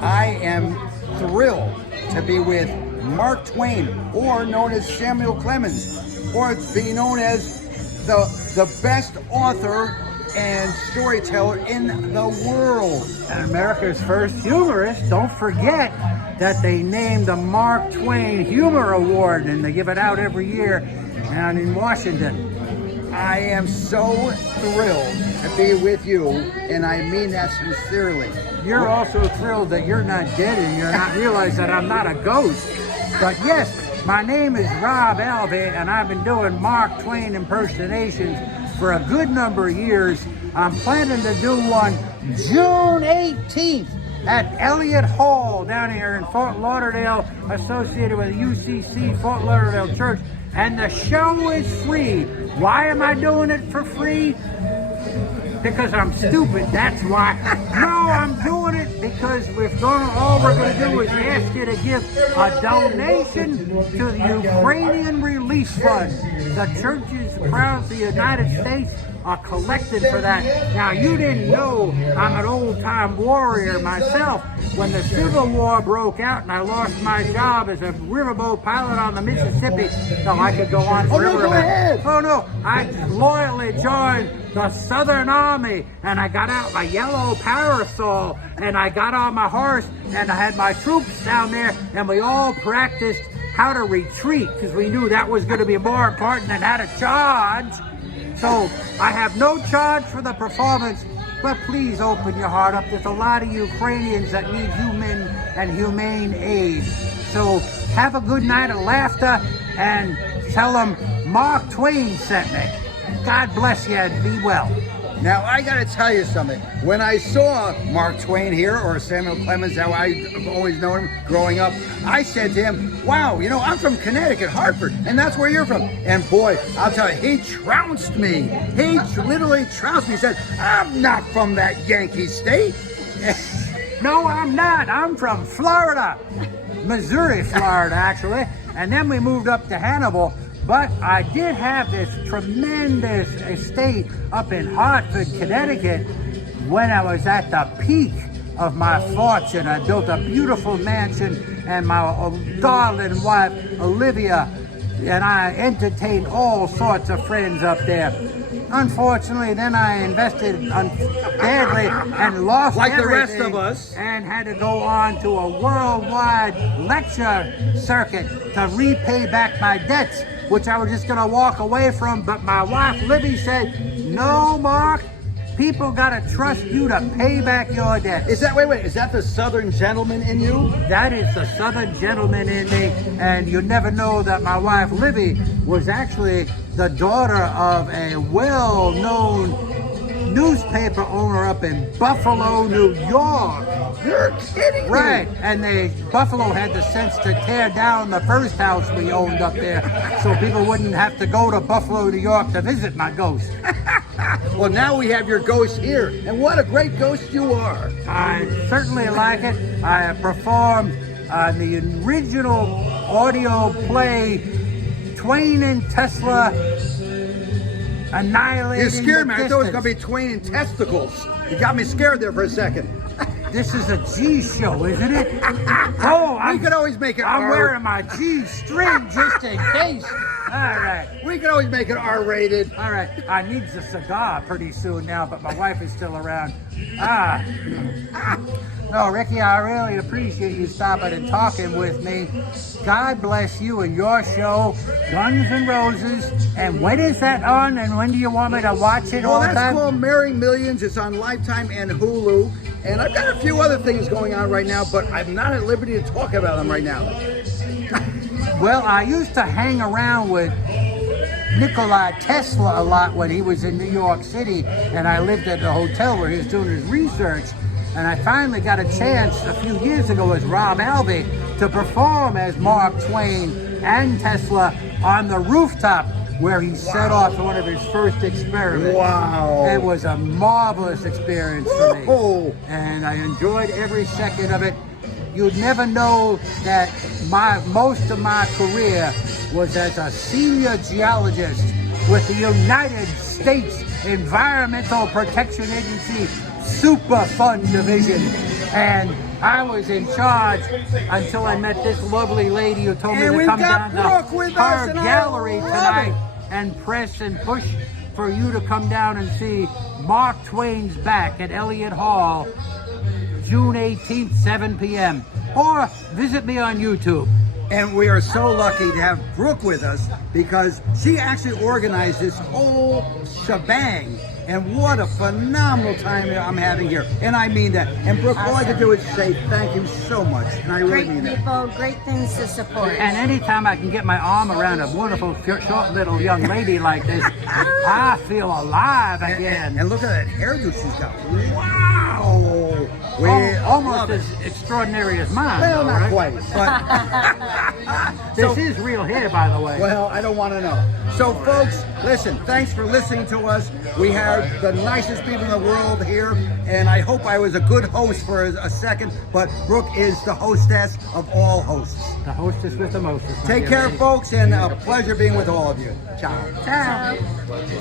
I am thrilled to be with Mark Twain, or known as Samuel Clemens, or it's being known as the best author and storyteller in the world. And America's first humorist. Don't forget that they named the Mark Twain Humor Award, and they give it out every year down in Washington. I am so thrilled to be with you, and I mean that sincerely. You're also thrilled that you're not dead and you're not realize that I'm not a ghost. But yes, my name is Rob Alvey, and I've been doing Mark Twain impersonations for a good number of years. I'm planning to do one June 18th at Elliott Hall down here in Fort Lauderdale, associated with UCC Fort Lauderdale Church. And the show is free. Why am I doing it for free? Because I'm stupid, that's why. No, I'm doing it because all we're going to do is ask you to give a donation to the Ukrainian Relief Fund. The churches across the United States are collected for that. Now, you didn't know I'm an old-time warrior myself. When the Civil War broke out and I lost my job as a riverboat pilot on the Mississippi, no, I could go on forever. Go ahead. Oh, no, I loyally joined the Southern Army, and I got out my yellow parasol, and I got on my horse, and I had my troops down there, and we all practiced how to retreat, because we knew that was going to be more important than how to charge. So I have no charge for the performance, but please open your heart up. There's a lot of Ukrainians that need human and humane aid. So have a good night of laughter, and tell them Mark Twain sent me. God bless you and be well. Now, I got to tell you something. When I saw Mark Twain here, or Samuel Clemens, how I've always known him growing up, I said to him, wow, I'm from Connecticut, Hartford, and that's where you're from. And boy, I'll tell you, he trounced me. He literally trounced me. He said, I'm not from that Yankee state. No, I'm not. I'm from Florida. Missouri, Florida, actually. And then we moved up to Hannibal. But I did have this tremendous estate up in Hartford, Connecticut, when I was at the peak of my fortune. I built a beautiful mansion, and my darling wife, Olivia, and I entertained all sorts of friends up there. Unfortunately, then I invested badly and lost like everything, the rest of us, and had to go on to a worldwide lecture circuit to repay back my debts, which I was just going to walk away from. But my wife, Libby, said, no, Mark, people got to trust you to pay back your debt. Is that the Southern gentleman in you? That is the Southern gentleman in me. And you never know that my wife, Libby, was actually the daughter of a well-known newspaper owner up in Buffalo, New York. You're kidding me. Right, and Buffalo had the sense to tear down the first house we owned up there, so people wouldn't have to go to Buffalo, New York to visit my ghost. Well, now we have your ghost here, and what a great ghost you are. I certainly like it. I performed the original audio play, Twain and Tesla Annihilating. You scared me. I thought it was Distance. going to be Twain and testicles. You got me scared there for a second. This is a G show, isn't it? Oh, We could always make it I'm R. wearing my G string just in case. All right. We could always make it R-rated. All right. I need a cigar pretty soon now, but my wife is still around. No, Ricky, I really appreciate you stopping and talking with me. God bless you and your show, Guns N' Roses. And when is that on, and when do you want me to watch it all the That's time? called Marrying Millions. It's on Lifetime and Hulu. And I've got a few other things going on right now, but I'm not at liberty to talk about them right now. Well, I used to hang around with Nikola Tesla a lot when he was in New York City, and I lived at the hotel where he was doing his research. And I finally got a chance a few years ago as Rob Alvey to perform as Mark Twain and Tesla on the rooftop where he set off one of his first experiments. Wow. It was a marvelous experience for me. Whoa. And I enjoyed every second of it. You'd never know that most of my career was as a senior geologist with the United States Environmental Protection Agency Superfund Division. And I was in charge until I met this lovely lady who told me And to we've come got down Brooke to with us, her and I gallery love tonight it. and press and push for you to come down and see Mark Twain's Back at Elliott Hall, June 18th, 7 p.m. Or visit me on YouTube. And we are so lucky to have Brooke with us because she actually organized this whole shebang. And what a phenomenal time I'm having here. And I mean that. And Brooke, all I can do is say thank you so much. And I really Great mean that. people, great things to support. And anytime I can get my arm around a wonderful, short little young lady like this, I feel alive again. And look at that hairdo she's got. Wow! We Almost love it. as extraordinary as mine. Well, though, not right? quite. But This is real hair, by the way. well, I don't want to know. So, folks, listen, thanks for listening to us. We have the nicest people in the world here, and I hope I was a good host for a second, but Brooke is the hostess of all hosts. The hostess with the mostest. my Take dear care, lady. folks, and a pleasure being with all of you. Ciao. Ciao.